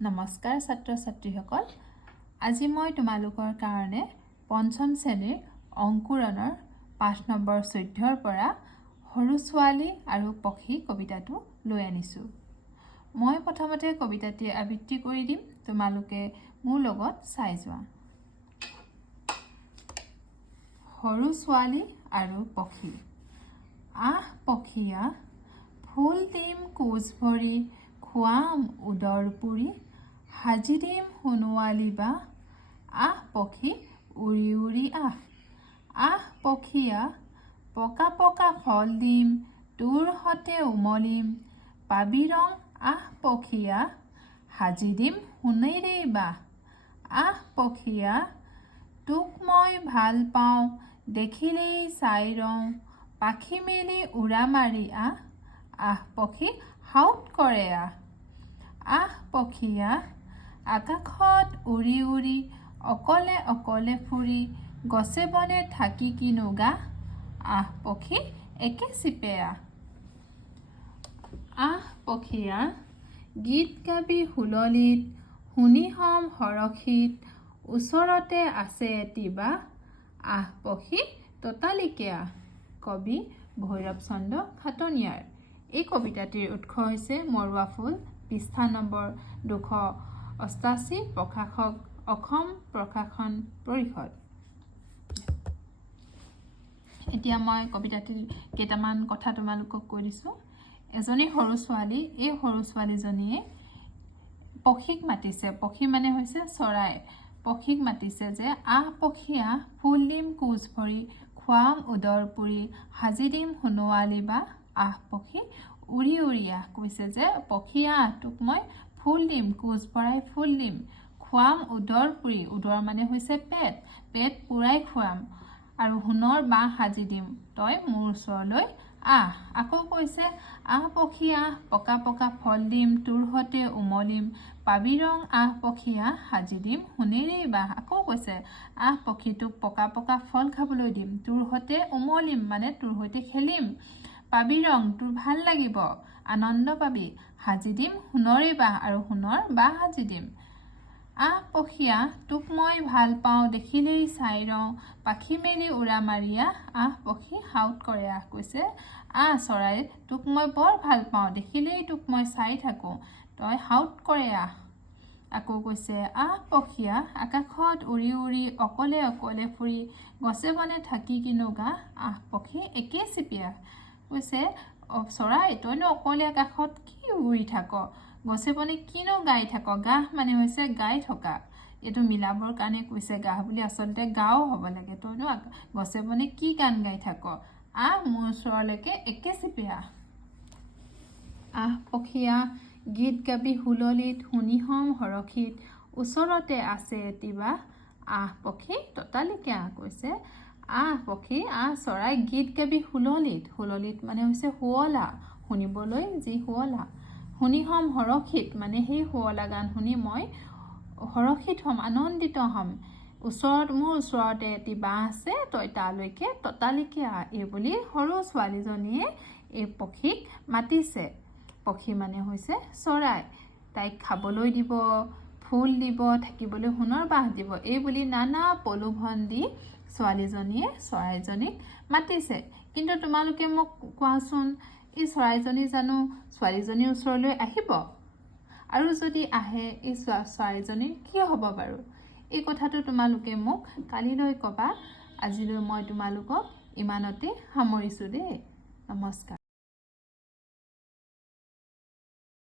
নমস্কাৰ ছাত্ৰ ছাত্ৰীসকল। আজি মই তোমালোকৰ কাৰণে পঞ্চম শ্ৰেণীৰ অংকুৰণৰ পাঠ নম্বৰ 14ৰ পৰা সৰু ছোৱালী আৰু পক্ষী কবিতাটো লৈ আনিছোঁ। মই প্ৰথমতে কবিতাটি আবৃত্তি কৰি দিম, তোমালোকে মোৰ লগত চাই যোৱা। সৰু ছোৱালী আৰু পক্ষী। আহ পক্ষীয়া, ফুল দিম কোচ ভৰি, খুৱাম উদৰ পুৰি, সাজি দিম সোণোৱালী বাহ, আহ পক্ষী উৰি উৰি আহ। আহ পক্ষীয়া, পকা পকা ফল দিম, তোৰ হতে উমলিম, পাবি ৰং আহ পক্ষীয়া, সাজি দিম সোণেৰেই বাহ। আহ পক্ষীয়া, তোক মই ভাল পাওঁ, দেখিলেই চাই ৰওঁ, পাখি মেলি উৰা মাৰি আহ, আহ পক্ষী হাউত কৰে আহ। আহ পক্ষীয়া, আকাশত উৰি উৰি, অকলে অকলে ফুৰি, গছে বনে থাকি কিনো গাহ, আহ পক্ষী একে চিপে আহ। আহ পক্ষীয়া, গীত গাবি হুললিত, শুনি হম হৰষিত, ওচৰতে আছে এটি বাহ, আহ পক্ষী ততালিকে আহ। কবি ভৈৰৱ চন্দ্ৰ খাটনিয়াৰ। এই কবিতাটিৰ উৎস হৈছে মৰুৱা ফুল, পৃষ্ঠা নম্বৰ 288, প্ৰকাশক অসম প্ৰকাশন পৰিষদ। এতিয়া মই কবিতাটিৰ কেইটামান কথা তোমালোকক কৈ দিছোঁ। এজনী সৰু ছোৱালী, এই সৰু ছোৱালীজনীয়ে পক্ষীক মাতিছে। পক্ষী মানে হৈছে চৰাই। পক্ষীক মাতিছে যে আহ পক্ষী আহ, ফুল দিম কোচ ভৰি, খুৱাম উদৰ পুৰি, সাজি দিম সোণোৱালী বাহ, আহ পক্ষী উৰি উৰি আহ। কৈছে যে পক্ষী আহ, তোক মই ফুল দিম, কোচ ভৰাই ফুল দিম, খুৱাম উদৰ পুৰি, উদৰ মানে হৈছে পেট, পেট পুৰাই খুৱাম, আৰু সোণৰ বাহ সাজি দিম, তই মোৰ ওচৰলৈ আহ। আকৌ কৈছে আহ পক্ষী আহ, পকা পকা ফল দিম, তোৰ হতে উমলিম, পাবি ৰং আহ পক্ষী আহ, সাজি দিম সোণেৰেই বাহ। আকৌ কৈছে আহ পক্ষী, তোক পকা পকা ফল খাবলৈ দিম, তোৰ হতে উমলিম মানে তোৰ সৈতে খেলিম, পাবি ৰং তোৰ ভাল লাগিব, আনন্দ পাবি, সাজি দিম সোণৰেই বাহ, আৰু সোণৰ বাহ সাজি দিম। আহ পক্ষী আহ, তোক মই ভাল পাওঁ, দেখিলেই চাই ৰওঁ, পাখি মেলি উৰা মাৰি আহ, আহ পক্ষী হাউত কৰে আহ। কৈছে আহ চৰাই, তোক মই বৰ ভাল পাওঁ, দেখিলেই তোক মই চাই থাকোঁ, তই হাউত কৰে আহ। আকৌ কৈছে আহ পক্ষী আহ, আকাশত উৰি উৰি, অকলে অকলে ফুৰি, গছে বনে থাকি কিনো গাহ, আহ পক্ষী একেই চিপি আহ। কৈছে চৰাই, তইনো অকলে আকাশত কি উৰি থাক, গছে বনে কিনো গাই থাক, গাহ মানে হৈছে গাই থকা, এইটো মিলাবৰ কাৰণে কৈছে গাহ বুলি, আচলতে গাও হ'ব লাগে, তইনো গছে বনে কি গান গাই থাক, আহ মোৰ ওচৰলৈকে একে চিপি আহ। আহ পক্ষী আহ, গীত গাবি হুললিত, শুনি হম হৰষিত, ওচৰতে আছে এটি বাহ, আহ পক্ষী ততালিকে আহ। কৈছে আহ পক্ষী আহ চৰাই, গীত গাবি হুললিত, হুললিত মানে হৈছে শুৱলা, শুনিবলৈ যি শুৱলা, শুনি হম হৰষিত মানে সেই শুৱলা গান শুনি মই হৰষিত হ'ম, আনন্দিত হ'ম, মোৰ ওচৰতে এটি বাঁহ আছে, তই তালৈকে ততালিকে আহ। এই বুলি সৰু ছোৱালীজনীয়ে এই পক্ষীক মাতিছে। পক্ষী মানে হৈছে চৰাই, তাইক খাবলৈ দিব, ফুল দিব, থাকিবলৈ সোণৰ বাহ দিব, এই বুলি নানা প্ৰলোভন দি ছোৱালীজনীয়ে চৰাইজনীক মাতিছে। কিন্তু তোমালোকে মোক কোৱাচোন, এই চৰাইজনী জানো ছোৱালীজনীৰ ওচৰলৈ আহিব? আৰু যদি আহে, এই চৰাইজনীৰ কি হ'ব বাৰু? এই কথাটো তোমালোকে মোক কালিলৈ ক'বা। আজিলৈ মই তোমালোকক ইমানতে সামৰিছোঁ দেই। নমস্কাৰ।